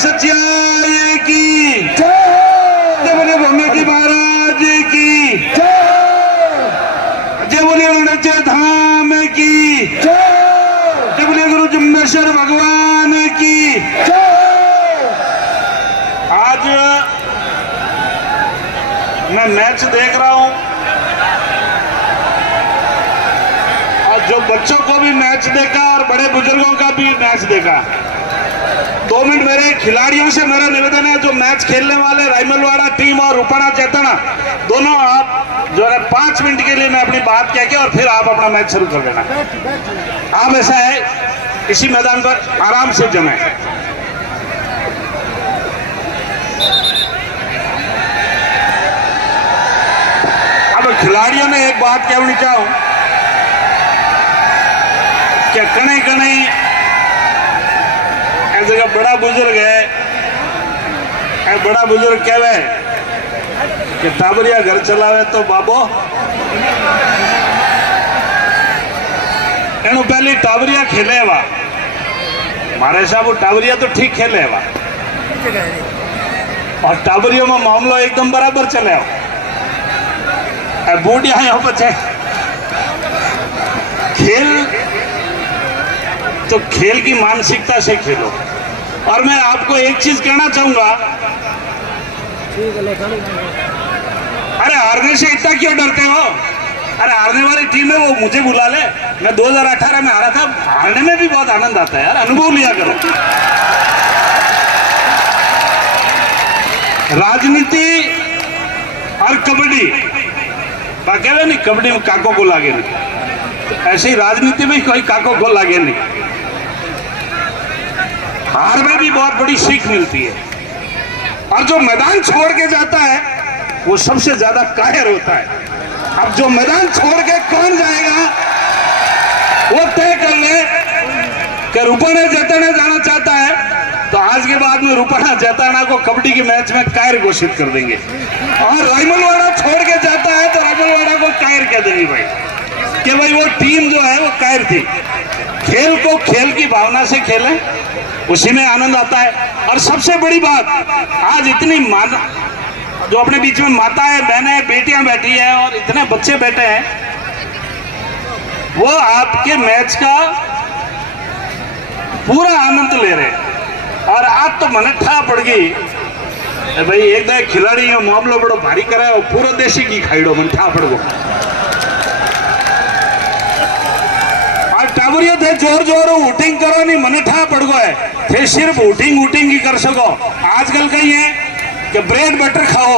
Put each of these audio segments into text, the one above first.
सच्चाई की जय बोले भूमि महाराज की जय बोले अरुणाचल धाम की जय बोले गुरु जम्बेश्वर भगवान की। आज मैं मैच देख रहा हूं और जो बच्चों को भी मैच देखा और बड़े बुजुर्गों का भी मैच देखा। 2 मिनट मेरे खिलाड़ियों से मेरा निवेदन है, जो मैच खेलने वाले राइमलवाड़ा टीम और रूपाणा चेतना दोनों, आप जो है 5 मिनट के लिए मैं अपनी बात कह के और फिर आप अपना मैच शुरू कर देना। आप ऐसा है इसी मैदान पर आराम से जमे। अब खिलाड़ियों ने एक बात कहनी चाहूं कि कने कने जगह बड़ा बुजुर्ग है, बड़ा बुजुर्ग कहवे कि टाबरिया घर चलावे तो बाबो एनु पहली टाबरिया खेले वा। मारे साहब टाबरिया तो ठीक खेले वा और टाबरियों में मामलो एकदम बराबर चले बूढ़िया यहाँ बचे खेल तो खेल की मानसिकता से खेलो। और मैं आपको एक चीज कहना चाहूंगा, अरे हारने से इतना क्यों डरते हो? अरे हारने वाली टीम है वो मुझे बुला ले। मैं 2018 में हारा था, हारने में भी बहुत आनंद आता है यार, अनुभव लिया करो। राजनीति और कबड्डी कहवे नहीं, कबड्डी में काकों को लागे नहीं, ऐसे ही राजनीति में कोई काकों को लागे नहीं। हार में भी बहुत बड़ी सीख मिलती है और जो मैदान छोड़ के जाता है वो सबसे ज्यादा कायर होता है। अब जो मैदान छोड़ के कौन जाएगा वो तय कर ले कि रूपाणा जैताना जाना चाहता है तो आज के बाद में रूपाणा जैताना को कबड्डी के मैच में कायर घोषित कर देंगे, और राइमलवाड़ा छोड़ के जाता है तो राइमलवाड़ा को कायर कह देंगे भाई कि भाई वो टीम जो है वो कायर थी। खेल को खेल की भावना से खेलें, उसी में आनंद आता है। और सबसे बड़ी बात, आज इतनी जो अपने बीच में माताएं बहनें बेटियां बैठी है और इतने बच्चे बैठे हैं, वो आपके मैच का पूरा आनंद ले रहे हैं। और आज तो मन ठा पड़ गई भाई, एक दो खिलाड़ी मामलो बड़ो भारी करायो, पूरा देशी की खाईडो मन ठा पड़ गो। टाबरियो थे जोर जोर वोटिंग करो नहीं, मन ठा पड़ गो है थे सिर्फ वोटिंग ही कर सको। आजकल कहीं है कि ब्रेड बटर खाओ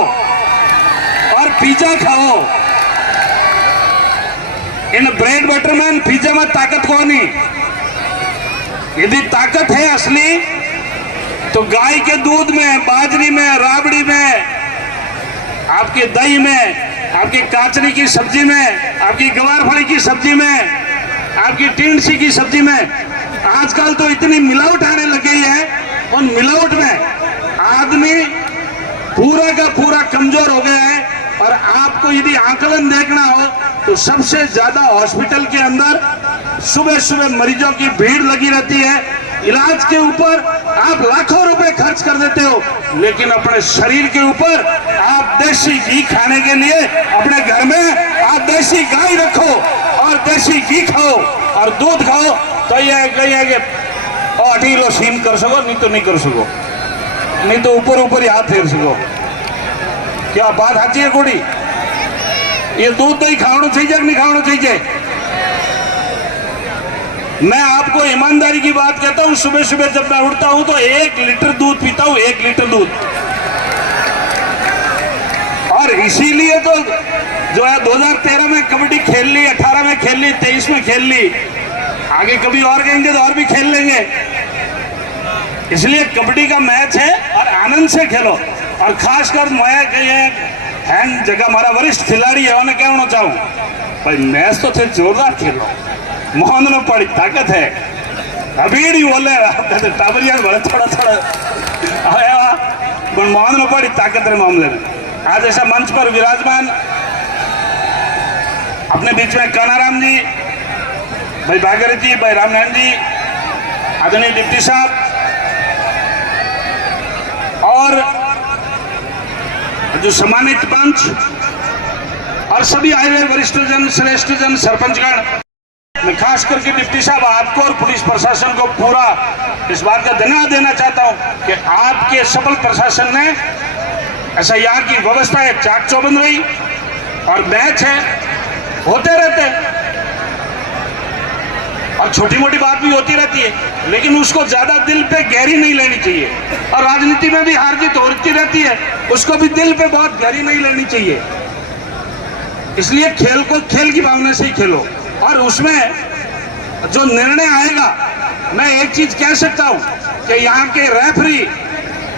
और पिज्जा खाओ। इन ब्रेड बटर में पिज्जा में ताकत को नहीं। यदि ताकत है असली तो गाय के दूध में, बाजरी में, राबड़ी में, आपके दही में, आपकी काचरी की सब्जी में, आपकी गवार फली की सब्जी में, आपकी टिंडसी की सब्जी में। आजकल तो इतनी मिलावट आने लग गई है, उन मिलावट में आदमी पूरा का पूरा कमजोर हो गया है। और आपको यदि आकलन देखना हो तो सबसे ज्यादा हॉस्पिटल के अंदर सुबह सुबह मरीजों की भीड़ लगी रहती है। इलाज के ऊपर आप लाखों रुपए खर्च कर देते हो, लेकिन अपने शरीर के ऊपर आप देसी घी खाने के लिए अपने घर में आप देसी गाय रखो और देसी घी खाओ और दूध खाओ तो ये कहीं है कि 8 किलो सीम कर सको, नहीं तो नहीं कर सको, नहीं तो ऊपर ऊपर ही हाथ फेर सको। क्या बात साची है कोड़ी? ये दूध तो ही खाना चाहिए नहीं खाना चाहिए? मैं आपको ईमानदारी की बात कहता हूं, सुबह सुबह जब मैं उठता हूं तो 1 लीटर दूध पीता हूं, 1 लीटर दूध। और इसीलिए तो जो है 2013 में कबड्डी खेल ली, 18 में खेल ली, 23 में खेल ली, आगे कभी और कहेंगे तो और भी खेल लेंगे। इसलिए कबड्डी का मैच है और आनंद से खेलो। और खासकर मैं हैंग जगह हमारा वरिष्ठ खिलाड़ी है उन्हें कहना चाहूँ भाई, मैच तो थे जोरदार खेलो, मोहन में पड़ी ताकत है। अभी नहीं बोले टाबरिया बड़े थोड़ा थोड़ा मोहन में पड़ी ताकत है मामले में। आज ऐसा मंच पर विराजमान अपने बीच में कानाराम जी, भाई भागीरथी, भाई रामनारायण जी, आदरणीय डिप्टी साहब, और जो सम्मानित पंच और सभी आए हुए वरिष्ठ जन, श्रेष्ठ जन, सरपंचगण, मैं खास करके डिप्टी साहब आपको और पुलिस प्रशासन को पूरा इस बात का धन्यवाद देना चाहता हूं कि आपके सफल प्रशासन ने ऐसा यहाँ की व्यवस्था है चाक चौबंद रही और मैच है होते रहते हैं और छोटी मोटी बात भी होती रहती है, लेकिन उसको ज्यादा दिल पे गहरी नहीं लेनी चाहिए। और राजनीति में भी हार जीत होती रहती है, उसको भी दिल पे बहुत गहरी नहीं लेनी चाहिए। इसलिए खेल को खेल की भावना से ही खेलो और उसमें जो निर्णय आएगा, मैं एक चीज कह सकता हूं कि यहाँ के रेफरी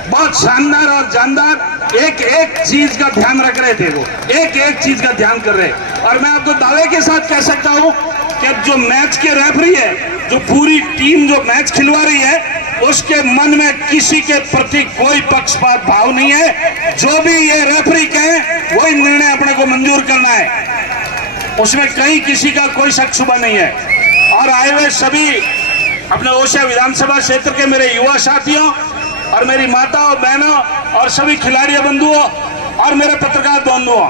बहुत शानदार और जानदार एक एक चीज का ध्यान रख रहे थे, वो एक एक चीज का ध्यान कर रहे। और मैं आपको दावे के साथ कह सकता हूं कि जो मैच के रेफरी है, जो पूरी टीम जो मैच खिलवा रही है, उसके मन में किसी के प्रति कोई पक्षपात भाव नहीं है। जो भी ये रेफरी कहे वही निर्णय अपने को मंजूर करना है, उसमें कहीं किसी का कोई शक शुबा नहीं है। और आए हुए सभी अपने ओसिया विधानसभा क्षेत्र के मेरे युवा साथियों और मेरी माताओं, बहनों और सभी खिलाड़ी बंधुओं और मेरे पत्रकार बंधुओं,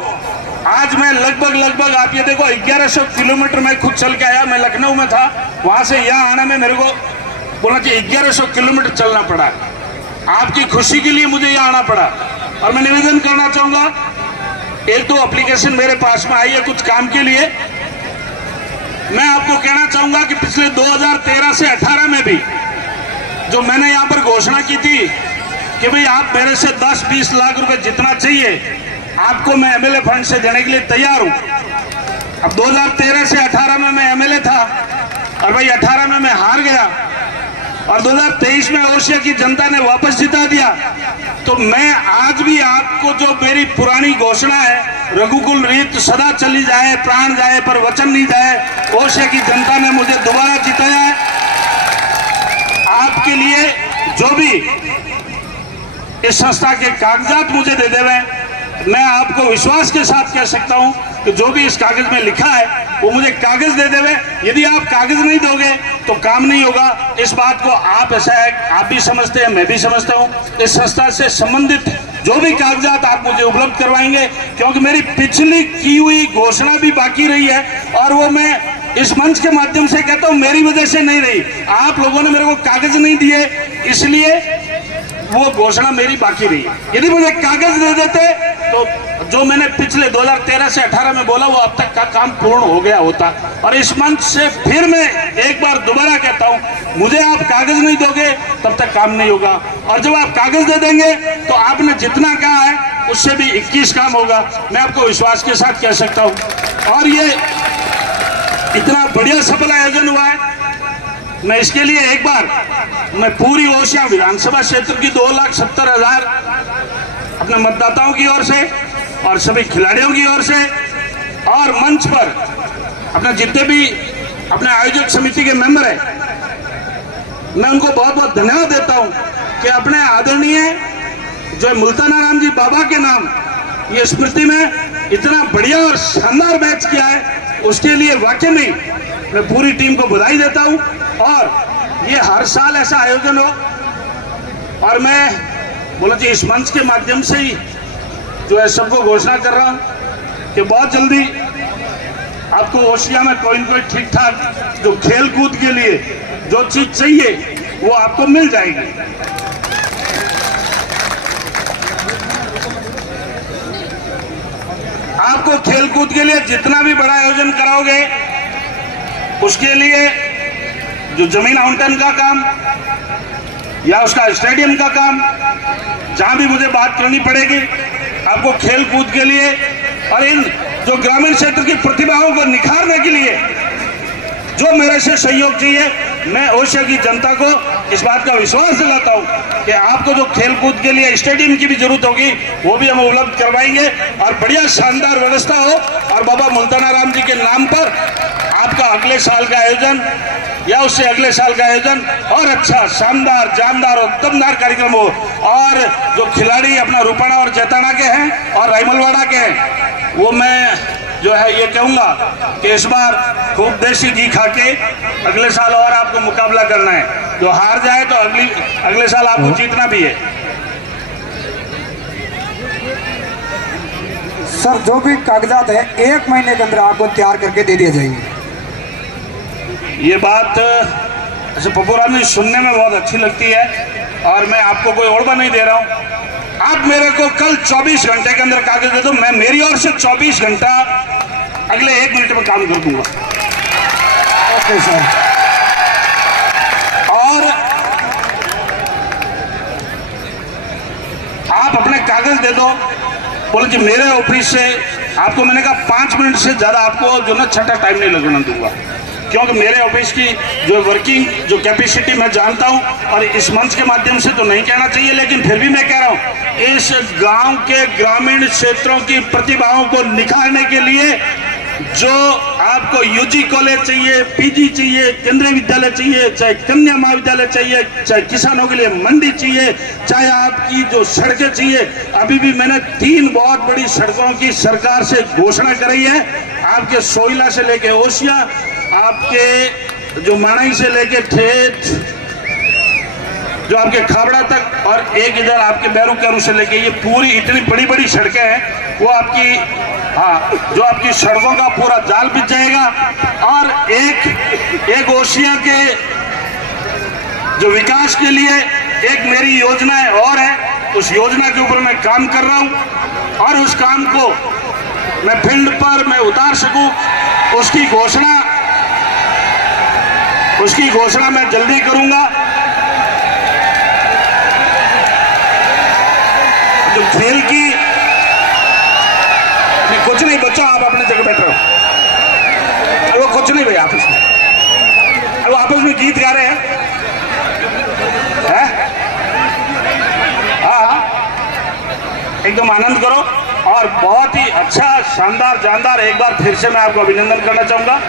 आज मैं लगभग आप ये देखो 1100 किलोमीटर मैं खुद चल के आया। मैं लखनऊ में था, वहां से यहाँ आने में मेरे को बोला कि 1100 किलोमीटर चलना पड़ा। आपकी खुशी के लिए मुझे यहाँ आना पड़ा। और मैं निवेदन करना चाहूंगा, एक दो एप्लीकेशन मेरे पास में आई है कुछ काम के लिए। मैं आपको कहना चाहूंगा कि पिछले 2013 से 18 में भी जो मैंने यहाँ पर घोषणा की थी कि भाई आप मेरे से 10-20 लाख रुपए जितना चाहिए आपको मैं एमएलए फंड से देने के लिए तैयार हूं। अब 2013 से 18 में मैं एमएलए था और भाई 18 में मैं हार गया और 2023 में ओसिया की जनता ने वापस जिता दिया। तो मैं आज भी आपको जो मेरी पुरानी घोषणा है, रघुकुल रीत सदा चली जाए, प्राण जाए पर वचन नहीं जाए, ओसिया की जनता ने मुझे दोबारा जिताया है। आपके लिए जो भी इस संस्था के कागजात मुझे दे देवे, मैं आपको विश्वास के साथ कह सकता हूं कि जो भी इस कागज में लिखा है वो मुझे कागज दे देवे। यदि आप कागज नहीं दोगे तो काम नहीं होगा। इस बात को आप ऐसा है, आप भी समझते हैं, मैं भी समझता हूं। इस संस्था से संबंधित जो भी कागजात आप मुझे उपलब्ध करवाएंगे, क्योंकि मेरी पिछली की हुई घोषणा भी बाकी रही है और वो मैं इस मंच के माध्यम से कहता हूं मेरी वजह से नहीं रही, आप लोगों ने मेरे को कागज नहीं दिए, इसलिए वो घोषणा मेरी बाकी रही। यदि मुझे कागज दे देते तो जो मैंने पिछले 2013 से 18 में बोला वो अब तक का काम पूर्ण हो गया होता। और इस मंच से फिर मैं एक बार दोबारा कहता हूं, मुझे आप कागज नहीं दोगे तब तक काम नहीं होगा। और जब आप कागज दे देंगे तो आपने जितना कहा है उससे भी 21 काम होगा, मैं आपको विश्वास के साथ कह सकता हूं। और ये इतना बढ़िया सफल आयोजन हुआ है, मैं इसके लिए एक बार मैं पूरी ओसिया विधानसभा क्षेत्र की 2,70,000 अपने मतदाताओं की ओर से और सभी खिलाड़ियों की ओर से और मंच पर अपने जितने भी अपने आयोजक समिति के मेंबर हैं, मैं उनको बहुत बहुत धन्यवाद देता हूं कि अपने आदरणीय जो मुल्ताना राम जी बाबा के नाम ये स्मृति में इतना बढ़िया और शानदार मैच किया है, उसके लिए वाकई में मैं पूरी टीम को बधाई देता हूं। और ये हर साल ऐसा आयोजन हो। और मैं बोला जी इस मंच के माध्यम से ही जो है सबको घोषणा कर रहा हूं कि बहुत जल्दी आपको ओसिया में कोई न कोई ठीक ठाक जो खेल कूद के लिए जो चीज चाहिए वो आपको मिल जाएगी। आपको खेल कूद के लिए जितना भी बड़ा आयोजन कराओगे उसके लिए जो जमीन आवंटन का काम या उसका स्टेडियम का काम, जहां भी मुझे बात करनी पड़ेगी आपको खेल कूद के लिए और इन जो ग्रामीण क्षेत्र की प्रतिभाओं को निखारने के लिए जो मेरे से सहयोग चाहिए, मैं ओसिया की जनता को इस बात का विश्वास दिलाता हूं कि आपको जो खेल कूद के लिए स्टेडियम की भी जरूरत होगी वो भी हम उपलब्ध करवाएंगे और बढ़िया शानदार व्यवस्था हो। और बाबा मुल्ताना राम जी के नाम पर आपका अगले साल का आयोजन या उससे अगले साल का आयोजन और अच्छा शानदार जानदार और दमदार कार्यक्रम हो। और जो खिलाड़ी अपना रूपाणा और जैताना के हैं और रायमलवाड़ा के हैं, वो मैं जो है ये कहूंगा कि इस बार खूब देसी घी खा के अगले साल और आपको मुकाबला करना है। जो हार जाए तो अगले साल आपको जीतना भी है। सर जो भी कागजात है 1 महीने के अंदर आपको तैयार करके दे दिए जाएंगे। ये बात ऐसे पपुरानी सुनने में बहुत अच्छी लगती है और मैं आपको कोई ओढ़वा नहीं दे रहा हूँ। आप मेरे को कल 24 घंटे के अंदर कागज दे दो, मैं मेरी ओर से 24 घंटा अगले 1 मिनट में काम कर दूंगा। Okay sir. और आप अपने कागज दे दो, बोले कि मेरे ऑफिस से आपको, मैंने कहा 5 मिनट से ज्यादा आपको जो ना छठा टाइम नहीं लगना दूंगा, क्योंकि मेरे ऑफिस की जो वर्किंग जो कैपेसिटी मैं जानता हूं, और इस मंच के माध्यम से तो नहीं कहना चाहिए लेकिन फिर भी मैं कह रहा हूं, इस गांव के ग्रामीण क्षेत्रों की प्रतिभाओं को निखारने के लिए जो आपको यूजी कॉलेज चाहिए, पीजी चाहिए, केंद्रीय विद्यालय चाहिए, चाहे कन्या महाविद्यालय चाहिए, चाहे किसानों के लिए मंडी चाहिए, चाहे आपकी जो सड़कें चाहिए, अभी भी मैंने 3 बहुत बड़ी सड़कों की सरकार से घोषणा कराई है। आपके सोइला से लेके ओसिया, आपके जो माणाई से लेके ठेठ जो आपके खाबड़ा तक, और एक इधर आपके बैरू कैरू से लेके, ये पूरी इतनी बड़ी बड़ी सड़कें हैं, वो आपकी, हाँ, जो आपकी सड़कों का पूरा जाल बिछ जाएगा। और एक ओसिया के जो विकास के लिए एक मेरी योजनाएं और है, उस योजना के ऊपर मैं काम कर रहा हूं और उस काम को मैं फील्ड पर मैं उतार सकूं, उसकी घोषणा मैं जल्दी करूंगा। जो खेल की कुछ नहीं, बच्चों आप अपने जगह बैठ रहो, वो कुछ नहीं भाई, आपस में गीत गा रहे हैं, हाँ, एकदम आनंद करो। और बहुत ही अच्छा, शानदार, जानदार, एक बार फिर से मैं आपको अभिनंदन करना चाहूंगा।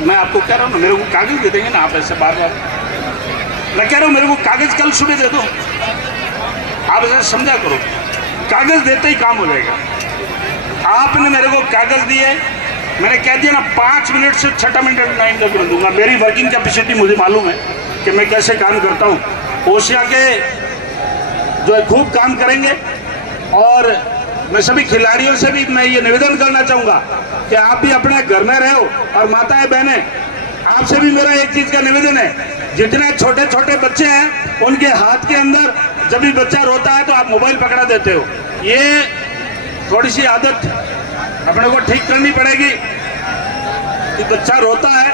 मैं आपको कह रहा हूं ना, मेरे को कागज दे देंगे ना आप, ऐसे बार बार मैं कह रहा हूं, मेरे को कागज कल सुबह दे दो, आप ऐसे समझा करो, कागज देते ही काम हो जाएगा। आपने मेरे को कागज दिए, मैंने कह दिया ना 5 मिनट से 6 मिनट नहीं कर दूंगा। मेरी वर्किंग कैपेसिटी मुझे मालूम है कि मैं कैसे काम करता हूँ। ओसिया के जो है खूब काम करेंगे। और मैं सभी खिलाड़ियों से भी मैं ये निवेदन करना चाहूँगा कि आप भी अपने घर में रहो, और माताएं बहनें आपसे भी मेरा एक चीज़ का निवेदन है, जितने छोटे छोटे बच्चे हैं उनके हाथ के अंदर जब भी बच्चा रोता है तो आप मोबाइल पकड़ा देते हो। ये थोड़ी सी आदत अपने को ठीक करनी पड़ेगी कि बच्चा रोता है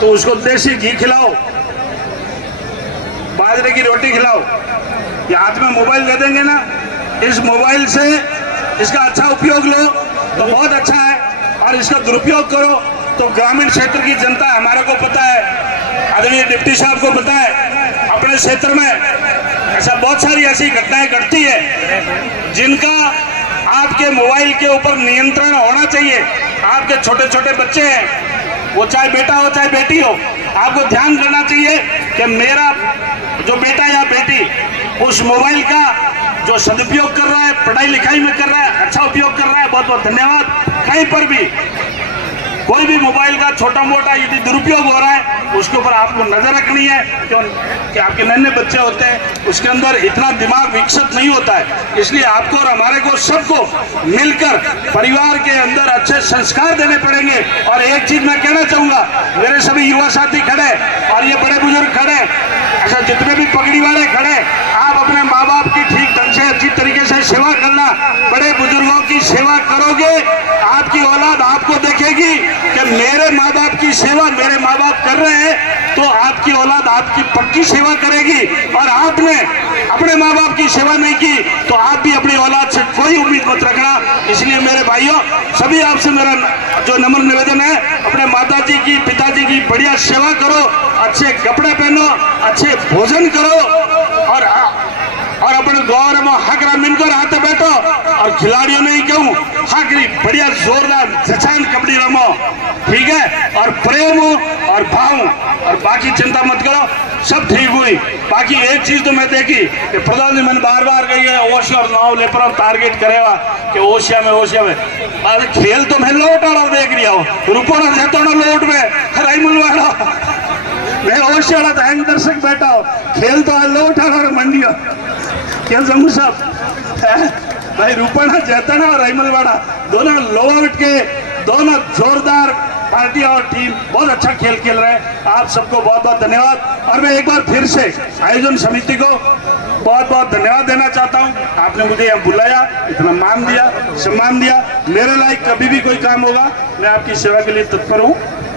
तो उसको देसी घी खिलाओ, बाजरे की रोटी खिलाओ। ये हाथ में मोबाइल दे देंगे ना, इस मोबाइल से इसका अच्छा उपयोग लो तो बहुत अच्छा है, और इसका दुरुपयोग करो तो ग्रामीण क्षेत्र की जनता, हमारे को पता है, आदरणीय डिप्टी साहब को पता है, अपने क्षेत्र में ऐसा बहुत सारी ऐसी घटनाएं घटती है जिनका आपके मोबाइल के ऊपर नियंत्रण होना चाहिए। आपके छोटे छोटे बच्चे हैं, वो चाहे बेटा हो चाहे बेटी हो, आपको ध्यान करना चाहिए कि मेरा जो बेटा या बेटी उस मोबाइल का जो सदुपयोग कर रहा है, पढ़ाई लिखाई में कर रहा है, अच्छा उपयोग कर रहा है, बहुत बहुत धन्यवाद। कहीं पर भी कोई भी मोबाइल का छोटा मोटा यदि दुरुपयोग हो रहा है, उसके ऊपर आपको नजर रखनी है, क्यों कि आपके नन्हे बच्चे होते हैं, उसके अंदर इतना दिमाग विकसित नहीं होता है। इसलिए आपको और हमारे को सबको मिलकर परिवार के अंदर अच्छे संस्कार देने पड़ेंगे। और एक चीज मैं कहना चाहूंगा, मेरे सभी युवा साथी खड़े और ये बड़े बुजुर्ग खड़े, ऐसा जितने भी पगड़ी वाले खड़े, आप अपने माँ बाप की ठीक ढंग से अच्छी तरीके से सेवा करना। बड़े बुजुर्गों की सेवा करोगे, आपकी औलाद आपको देखेगी कि मेरे माँ बाप की सेवा मेरे माँ बाप कर रहे हैं, तो आपकी औलाद आपकी पक्की सेवा करेगी। और आपने अपने माँ बाप की सेवा नहीं की तो आप भी अपनी औलाद से कोई उम्मीद मत रखना। इसलिए मेरे भाइयों, सभी आपसे मेरा जो नम्र निवेदन है, अपने माता जी की, पिताजी की बढ़िया सेवा करो, अच्छे कपड़े पहनो, अच्छे भोजन करो, और अपने गौरव में हकरा मिलकर आते बैठो। और खिलाड़ियों ने ही कहूँ, हकरी बढ़िया जोरदार जचान कबड्डी रमो, ठीक है, और प्रेम हो और भाव, और बाकी चिंता मत करो, सब ठीक हुई। बाकी एक चीज तो मैं देखी कि प्रधान जी मैंने बार बार कही है, ओशिया और नाव लेपर टारगेट करेगा कि ओशिया में अरे खेल तो मैं लोट वाला देख रहा हूँ, रुको ना जाता ना लोट में हराई मुलवाड़ा, मैं ओशिया वाला तो दर्शक बैठा हूँ, खेल तो लोट वाला मंडिया क्या जंगू साहब भाई रूपना जैतना और रहीमलवाड़ा दोनों लोअर के दोनों जोरदार पार्टी और टीम बहुत अच्छा खेल खेल रहे हैं। आप सबको बहुत बहुत धन्यवाद। और मैं एक बार फिर से आयोजन समिति को बहुत बहुत धन्यवाद देना चाहता हूं। आपने मुझे यहाँ बुलाया, इतना मान दिया, सम्मान दिया। मेरे लायक कभी भी कोई काम होगा मैं आपकी सेवा के लिए तत्पर हूँ।